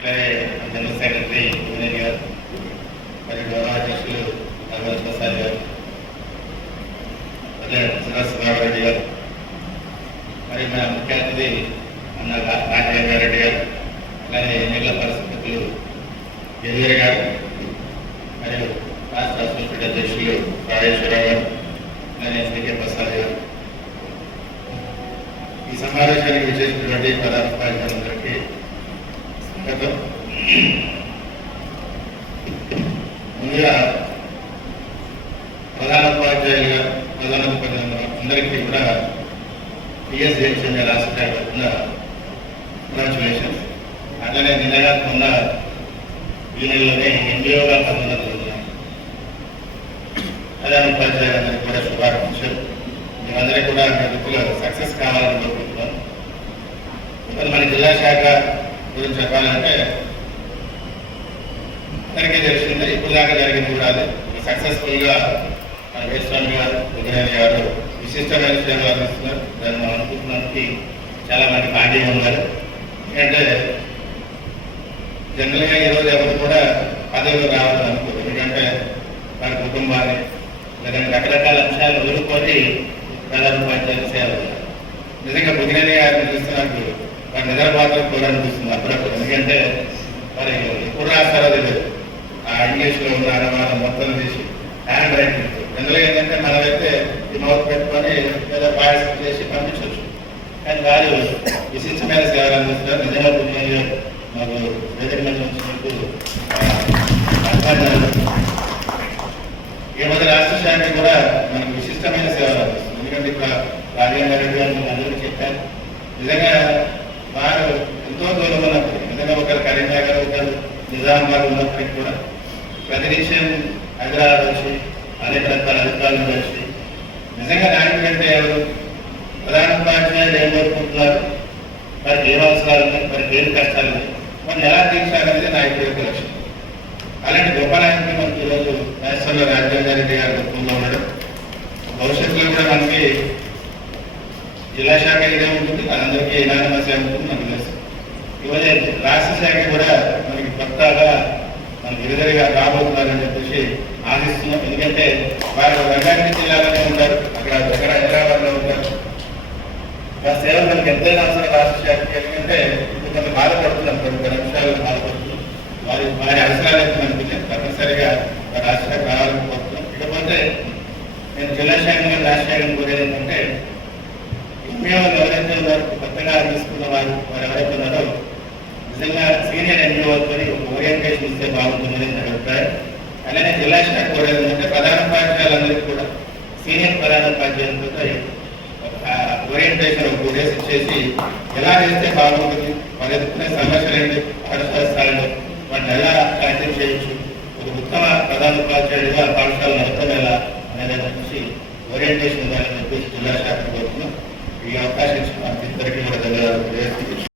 అలాగే general secretary union గారు మరి గౌరవ అధ్యక్షులు హనుమంత్ ప్రసాద్ గారు అదే సుధారెడ్డి గారు మరి మన ముఖ్య అతిథి అన్న నాగేంద్ర రెడ్డి గారు అలాగే ఎన్నికల పరిస్థితులు ఎదిగారు గారు మరియు రాష్ట్ర అసోసియేట్ అధ్యక్షులు రాజేశ్వరరావు గారు అలాగే శ్రీకే ప్రసాద్ గారు ఈ సమావేశానికి విచ్చేసినటువంటి పదార్థాలందరికీ స్వాగతం ముందుగా ప్రధాన ఉపాధ్యాయులుగా ప్రధాన ఉపాధ్యాయులు అందరికీ కూడా పిఎస్ జయచంద్ర రాష్ట్ర తరఫున కంగ్రాచులేషన్స్ అట్లనే నిన్నగా కొన్న ఈ నెలలోనే ఎన్జిఓగా పొందగలుగుతున్నాం ప్రధాన ఉపాధ్యాయులందరికీ కూడా శుభాకాంక్షలు. మేమందరికీ కూడా మీ వృత్తిలో సక్సెస్ కావాలని కోరుకుంటున్నాం. మన జిల్లా శాఖ గురించి చెప్పాలంటే ఇక్కడికే జరిగింది ఇప్పుడు దాకా జరిగింది కూడా సక్సెస్ఫుల్గా సక్సెస్ఫుల్గా మన వేస్వామి గారు విజయనగర్ గారు విశిష్టమైన సేవలు అందిస్తున్నారు. దాన్ని మనం అనుకుంటున్నానికి చాలా మంది ఖాళీ ఉన్నారు ఎందుకంటే జనరల్గా ఈరోజు ఎవరు కూడా పదవిలో రావాలని అనుకోరు. ఎందుకంటే వారి కుటుంబాన్ని లేదంటే రకరకాల అంశాలు వదులుకొని ప్రధాన ఉపాధ్యాయులు సేవలు చేయాలి. నిజంగా బుగినని గారిని చూస్తే మరి వారి నిద్రపాత్ర కూడా అనిపిస్తుంది అప్పుడప్పుడు ఎందుకంటే మరి ఎప్పుడు రాస్తారో తెలియదు. ఆ ఇంగ్లీష్లో ఉన్న అనుమానం మొత్తం తీసి హ్యాండ్ రైటింగ్. ఎందులో ఏంటంటే మనమైతే ఈ మౌత్ పెట్టుకొని ఏదో పాయసం చేసి పంపించవచ్చు. కానీ వారు విశిష్టమైన సేవలు అందిస్తున్నారు నిజంగా బుగినని మాకు వేదిక మీద ఉంచినందుకు ఈ మధ్య రాష్ట్ర శాఖ కూడా మనకు విశిష్టమైన సేవలు అందిస్తుంది. ఎందుకంటే ఇక్కడ రాజేంద్ర రెడ్డి గారు అందరికీ చెప్పారు. నిజంగా ఎంతో దూరం ఉన్నప్పటికీ నిజంగా ఒకరు కరీంనగర్ ఒకరు నిజామాబాద్ ఉన్నప్పటికీ కూడా ప్రతినిత్యం హైదరాబాద్ వచ్చి అనేక రకాల అధికారులు వచ్చి నిజంగా నాయకుడంటే ఎవరు ప్రధాన ఉపాధ్యాయులు ఏం కోరుకుంటున్నారు వారికి ఏం అవసరాలు ఉన్నాయి వారికి ఏం కష్టాలు ఉన్నాయి మనం ఎలా తీర్చాలనేది నాయకుడి యొక్క లక్ష్యం అలాంటి గొప్ప నాయకుడు మనకి ఈరోజు రాష్ట్రంలో రాజేంద్ర రెడ్డి గారు గుర్తుల్లో ఉండడం భవిష్యత్తులో కూడా మనకి జిల్లా శాఖ ఇదే ఉంటుంది అందరికీ ఇలానమస్ ఉంటుంది మనకు తెలుసు ఇవాళ రాష్ట్ర శాఖ కూడా మనకి కొత్తగా మనకి విడుదలగా రాబోతున్నారని చెప్పేసి ఆశిస్తున్నాం. ఎందుకంటే వారు రంగారెడ్డి జిల్లాలోనే ఉంటారు. అక్కడ దగ్గర హైదరాబాద్లో ఉంటారు. ఆ సేవలు మనకి ఎంతైనా అవసరం రాష్ట్ర శాఖకి. ఎందుకంటే కొంత బాధపడుతున్నాం. కొన్ని కొన్ని అంశాలు బాధపడుతున్నాం. వారి వారి అవసరాలకు ఏంటి మనకి తప్పనిసరిగా రాష్ట్ర శాఖ రావాలని కోరుతున్నాం. ఇకపోతే నేను జిల్లా శాఖ రాష్ట్ర శాఖను కోరేది ఏంటంటే ఎంపీఓలు ఎవరైతే ఉన్నారో కొత్తగా తీసుకున్న చేస్తే బాగుంటుందని నా అభిప్రాయం. అలానే జిల్లా శాఖ కూడా ఏంటంటే ప్రధాన పాఠశాలందరికీ కూడా సీనియర్ ప్రధాన పాఠ్యాలతో ఓరియంటేషన్ ఒక టూ డేస్ చేసి ఎలా చేస్తే బాగుంటుంది వాళ్ళ ఎదుర్కొనే సమస్యలు ఏంటి పాఠశాల వాటిని ఎలా క్యాన్సిల్ చేయొచ్చు ఒక ఉత్తమ ప్రధాన ఉపాధ్యాయుడిగా పాఠశాల నడపడం ఎలా అనేది గురించి ఓరియంటేషన్ ఇవ్వాలని చెప్పేసి జిల్లా శాఖ కోరుతున్నాం ఈ అవకాశం ఇచ్చిన ఇద్దరికీ కూడా ధన్యవాదాలు